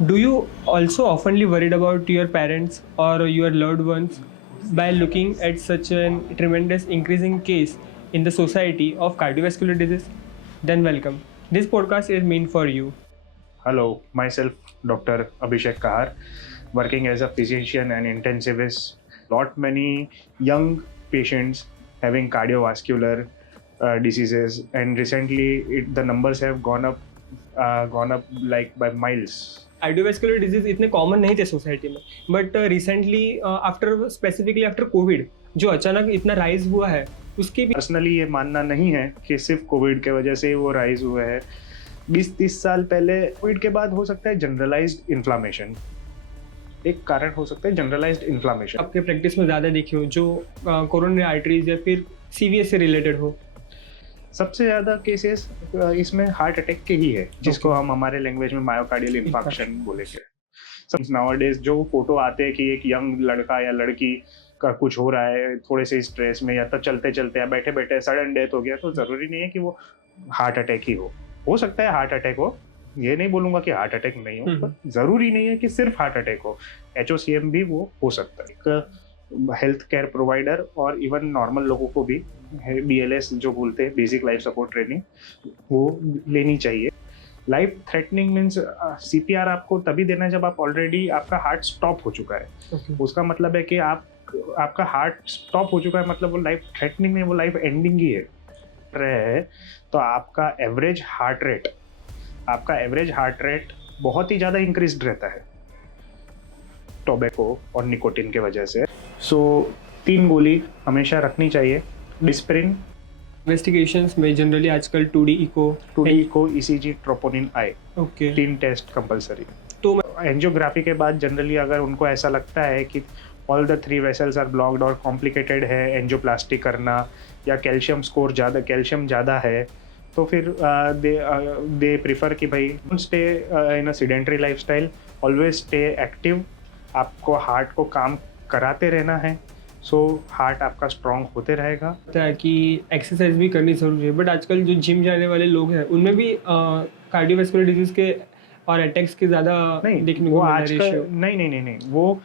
Do you also oftenly worried about your parents or your loved ones by looking at such a tremendous increasing case in the society of cardiovascular disease? Then welcome. This podcast is meant for you. Hello, myself Dr. Abhishek Kahar, working as a physician and intensivist. Lot many young patients having cardiovascular diseases, and recently the numbers have gone up like by miles. Cardiovascular disease इतने common नहीं थे society में, but recently after specifically after Covid जो अचानक इतना rise हुआ है उसकी भी पर्सनली ये मानना नहीं है कि सिर्फ कोविड के वजह से ही वो राइज हुए हैं। 20-30 साल पहले कोविड के बाद हो सकता है जनरलाइज्ड इन्फ्लामेशन, एक कारण हो सकता है जनरलाइज्ड इन्फ्लामेशन। आपके प्रैक्टिस में ज़्यादा देखी हो जो कोरोनरी आर्टरीज या फिर सीवीएस से रिलेटेड हो? सबसे ज़्यादा केसेस इसमें हार्ट अटैक के ही है, जिसको हम हमारे लैंग्वेज में मायोकार्डियल इंफार्क्शन बोलेंगे। नाउअडेज जो फोटो आते हैं कि एक यंग लड़का या लड़की का कुछ हो रहा है थोड़े से स्ट्रेस में, या तो चलते चलते या बैठे बैठे सडन डेथ हो गया, तो ज़रूरी नहीं है कि वो हार्ट अटैक ही हो सकता है हार्ट अटैक हो, ये नहीं बोलूँगा कि हार्ट अटैक नहीं हो, पर ज़रूरी नहीं है कि सिर्फ हार्ट अटैक हो। HOCM भी वो हो सकता है। एक हेल्थ केयर प्रोवाइडर और इवन नॉर्मल लोगों को भी BLS जो बोलते हैं, बेसिक लाइफ सपोर्ट ट्रेनिंग, वो लेनी चाहिए। लाइफ थ्रेटनिंग मीन्स CPR आपको तभी देना है जब आप ऑलरेडी आपका हार्ट स्टॉप हो चुका है। उसका मतलब है कि आपका हार्ट स्टॉप हो चुका है, मतलब वो लाइफ थ्रेटनिंग नहीं, वो लाइफ एंडिंग ही है। तो आपका एवरेज हार्ट रेट बहुत ही ज़्यादा इंक्रीज्ड रहता है टोबैको और निकोटिन के वजह से। सो 3 गोली हमेशा रखनी चाहिए। डिस्प्रिन, इन्वेस्टिगेशंस में जनरली आजकल 2D echo, ECG, troponin I, okay 3 test compulsory. तो एंजियोग्राफी के बाद जनरली अगर उनको ऐसा लगता है कि all the 3 vessels are blocked और कॉम्प्लिकेटेड है एंजियोप्लास्टी करना, या कैल्शियम ज़्यादा है, तो फिर दे प्रिफर कि भाई stay in a sedentary lifestyle, always stay active, आपको हार्ट को काम कराते रहना है, सो हार्ट आपका स्ट्रॉन्ग होते रहेगा। पता है कि एक्सरसाइज भी करनी ज़रूरी है, बट आजकल जो जिम जाने वाले लोग हैं उनमें भी कार्डियोवैस्कुलर डिजीज़ के और अटैक्स के ज़्यादा देखने को मिल रहा है रेशियो। नहीं, वो